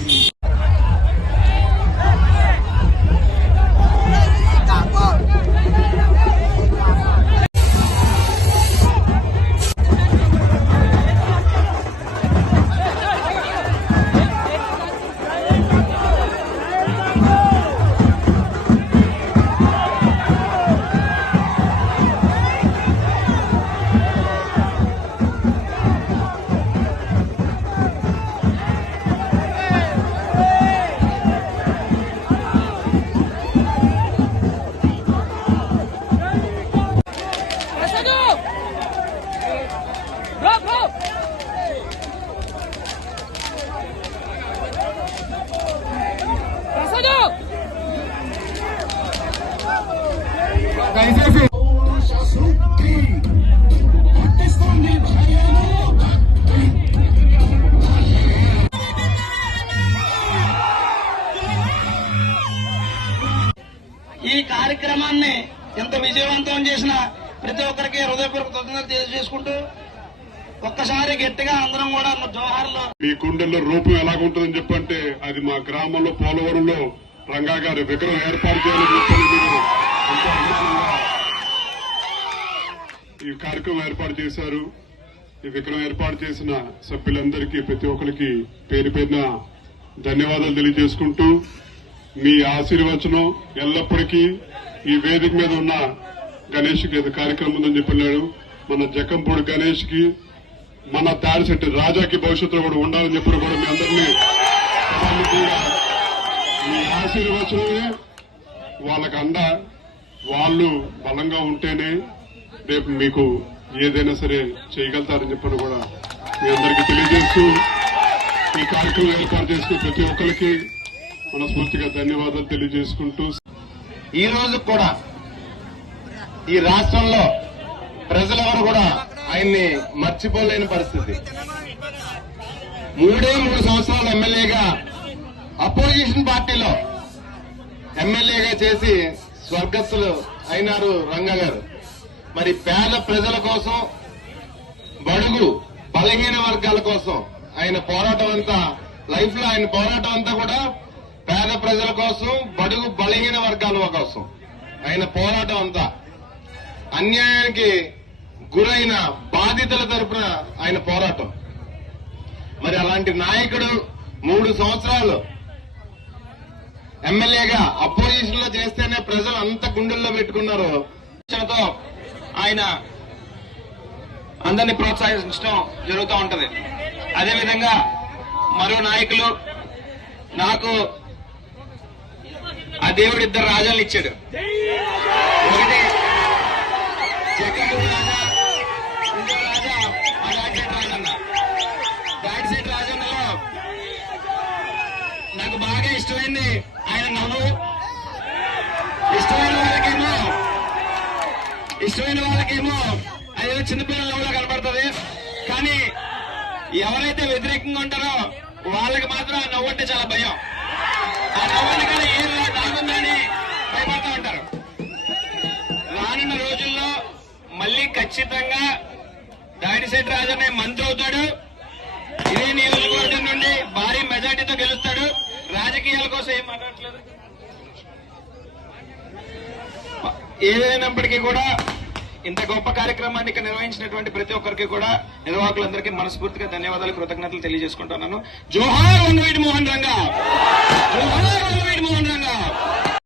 ఈ కార్యక్రమాన్ని ఎంత విజయవంతం చేసిన ప్రతి ఒక్కరికి హృదయపూర్వక కృతజ్ఞతలు తెలియజేసుకుంటూ ఒక్కసారి గట్టిగా అందరం కూడా జోహార్లో. మీ గుండెల్లో రూపం ఎలాగుంటుందని చెప్పంటే అది మా గ్రామంలో పోలవరంలో రంగా గారి విగ్రహం ఏర్పాటు చేయాలని చెప్పని మీరు ఎంతో అభిమానంగా ఈ కార్యక్రమం ఏర్పాటు చేశారు. ఈ విగ్రహం ఏర్పాటు చేసిన సభ్యులందరికీ ప్రతి ఒక్కరికి పేరు పేరున ధన్యవాదాలు తెలియజేసుకుంటూ మీ ఆశీర్వచనం ఎల్లప్పటికీ ఈ వేదిక మీద ఉన్న గణేష్ కి కార్యక్రమం ఉందని చెప్పినాడు. మన జక్కంపూడి గణేష్ కి, మన తాడిశెట్టి రాజాకి భవిష్యత్తులో కూడా ఉండాలని చెప్పిన కూడా మీ అందరినీ మీ ఆశీర్వచనమే వాళ్ళకి అండ. వాళ్ళు బలంగా ఉంటేనే రేపు మీకు ఏదైనా సరే చేయగలుగుతారని చెప్పని కూడా మీ అందరికీ తెలియజేస్తూ ఈ కార్యక్రమం ఏర్పాటు చేసుకుని ప్రతి ఒక్కరికి మనస్ఫూర్తిగా ధన్యవాదాలు తెలియజేసుకుంటూ ఈ రోజు కూడా ఈ రాష్ట్రంలో ప్రజలెవరు కూడా ఆయన్ని మర్చిపోలేని పరిస్థితి. 3 సంవత్సరాలు ఎమ్మెల్యేగా అపోజిషన్ పార్టీలో ఎమ్మెల్యేగా చేసి స్వర్గస్థులు అయినారు రంగా గారు. మరి పేద ప్రజల కోసం, బడుగు బలహీన వర్గాల కోసం ఆయన పోరాటం అంతా, లైఫ్ లో ఆయన పోరాటం అంతా కూడా పేద ప్రజల కోసం, బడుగు బలహీన వర్గాల కోసం ఆయన పోరాటం అంతా. అన్యాయానికి గురైన బాధితుల తరపున ఆయన పోరాటం. మరి అలాంటి నాయకుడు 3 సంవత్సరాలు ఎమ్మెల్యేగా అపోజిషన్ లో చేస్తేనే ప్రజలు అంత గుండెల్లో పెట్టుకున్నారు. ఆయన అందరినీ ప్రోత్సహించడం జరుగుతూ ఉంటది. అదేవిధంగా మరో నాయకులు, నాకు ఆ దేవుడు 2 రాజాలను ఇచ్చాడు. ఒకటి జగన్ రాజా, ఇంకో రాజా ఆ రాజశేఖర రాజన్న. రాజశేఖర రాజన్నలో నాకు బాగా ఇష్టమైంది ఆయన నవ్వు. ఇష్టమైన వాళ్ళకేమో అదేదో చిన్నపిల్లల నవ్వులో కనపడుతుంది. కానీ ఎవరైతే వ్యతిరేకంగా ఉంటారో వాళ్ళకి మాత్రం ఆ నవ్వు అంటే చాలా భయం. ఆ నవ్వుని కానీ ఏం రాగుందని భయపడతా ఉంటారు. రానున్న రోజుల్లో మళ్లీ ఖచ్చితంగా దాడిశెట్టి రాజన్న మంత్రి అవుతాడు. ఇదే నియోజకవర్గం నుండి భారీ మెజార్టీతో గెలుస్తాడు. రాజకీయాల కోసం ఏం మాట్లాడట్లేదు. ఏదైనప్పటికీ కూడా ఇంత గొప్ప కార్యక్రమాన్ని ఇక్కడ నిర్వహించినటువంటి ప్రతి ఒక్కరికి కూడా, నిర్వాహకులందరికీ మనస్ఫూర్తిగా ధన్యవాదాలు, కృతజ్ఞతలు తెలియజేసుకుంటున్నాను. జోహార్ వంగవీటి మోహన్ రంగా.